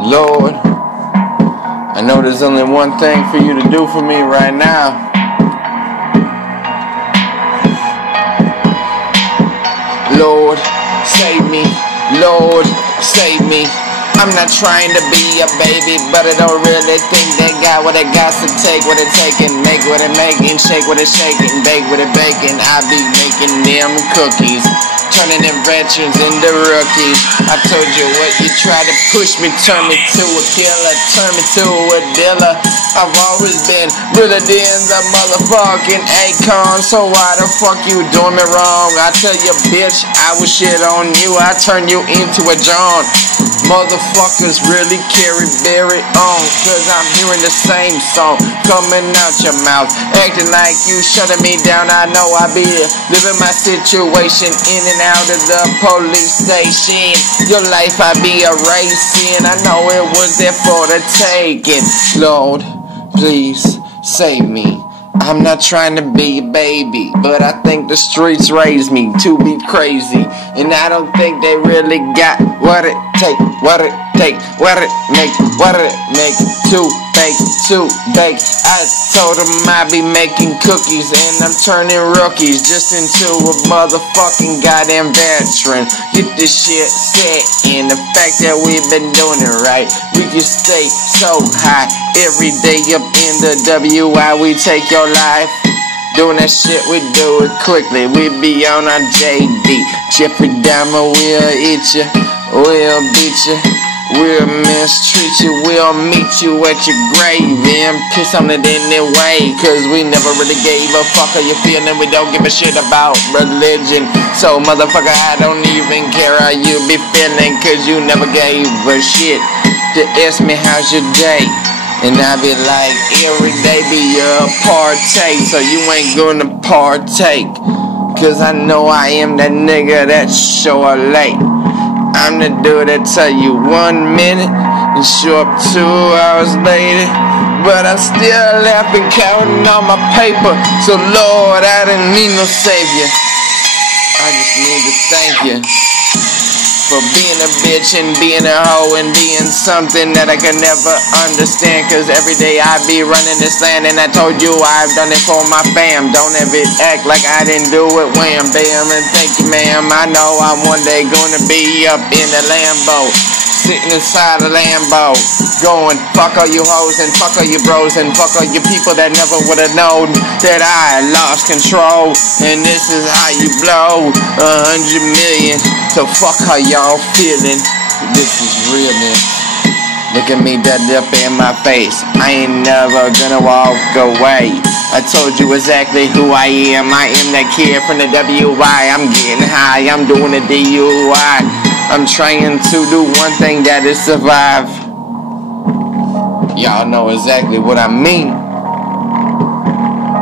Lord, I know there's only one thing for you to do for me right now. Lord, save me. Lord, save me. I'm not trying to be a baby, but I don't really think they got what it got to take what it taking, make what it making, shake what it shaking, bake what it baking. I be making them cookies, turning them veterans into rookies. I told you what you try to push me, turn me to a killer, turn me to a dealer. I've always been realer than the motherfucking Akon, so why the fuck you doing me wrong? I tell you, bitch, I will shit on you, I turn you into a John. Motherfuckers really carry on, cause I'm hearing the same song coming out your mouth, acting like you shutting me down. I know I be living my situation in and out of the police station. Your life I be erasing, I know it was there for the taking. Lord, please save me. I'm not trying to be a baby, but I think the streets raised me to be crazy, and I don't think they really got what it take, what it make to bake. I told them I be making cookies, and I'm turning rookies just into a motherfucking goddamn veteran. Get this shit set, and the fact that we've been doing it right, we can stay so high every day up in the WI. We take your life, doing that shit, we do it quickly. We be on our JD. Jeffrey Dahmer will eat you, we'll beat you, we'll mistreat you, we'll meet you at your grave and piss on it anyway, cause we never really gave a fuck how you feeling. We don't give a shit about religion, so motherfucker, I don't even care how you be feeling, cause you never gave a shit to ask me how's your day. And I be like, every day be a partake, so you ain't gonna partake, cause I know I am that nigga that's sure late. I'm the dude that tell you 1 minute and show up 2 hours later, but I'm still laughing, counting on my paper. So Lord, I didn't need no savior, I just need to thank you for being a bitch and being a hoe and being something that I can never understand, cause every day I be running this land, and I told you I've done it for my fam. Don't ever act like I didn't do it, wham bam, and thank you ma'am. I know I'm one day gonna be up in the Lambo, sitting inside a Lambo, going fuck all you hoes and fuck all you bros and fuck all you people that never would've known that I lost control. And this is how you blow 100 million. So fuck how y'all feeling. This is realness. Look at me dead up in my face. I ain't never gonna walk away. I told you exactly who I am. I am that kid from the WI. I'm getting high, I'm doing a DUI. I'm trying to do one thing, that is survive. Y'all know exactly what I mean.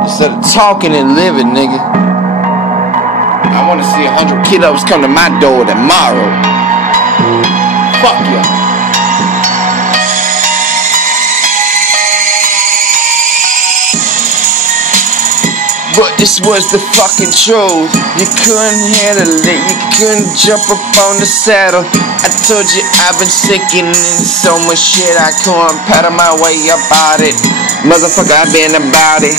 Instead of talking and living, nigga, I wanna see 100 kiddos come to my door tomorrow. Fuck you. But this was the fucking truth. You couldn't handle it, you couldn't jump up on the saddle. I told you I've been sicking in so much shit, I couldn't paddle my way up out it. Motherfucker, I've been about it.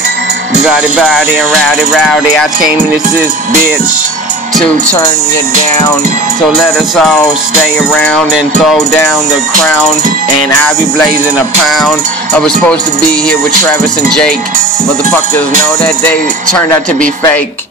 Body and rowdy. I came in this bitch to turn you down, so let us all stay around and throw down the crown, and I be blazing a pound. I was supposed to be here with Travis and Jake. Motherfuckers know that they turned out to be fake.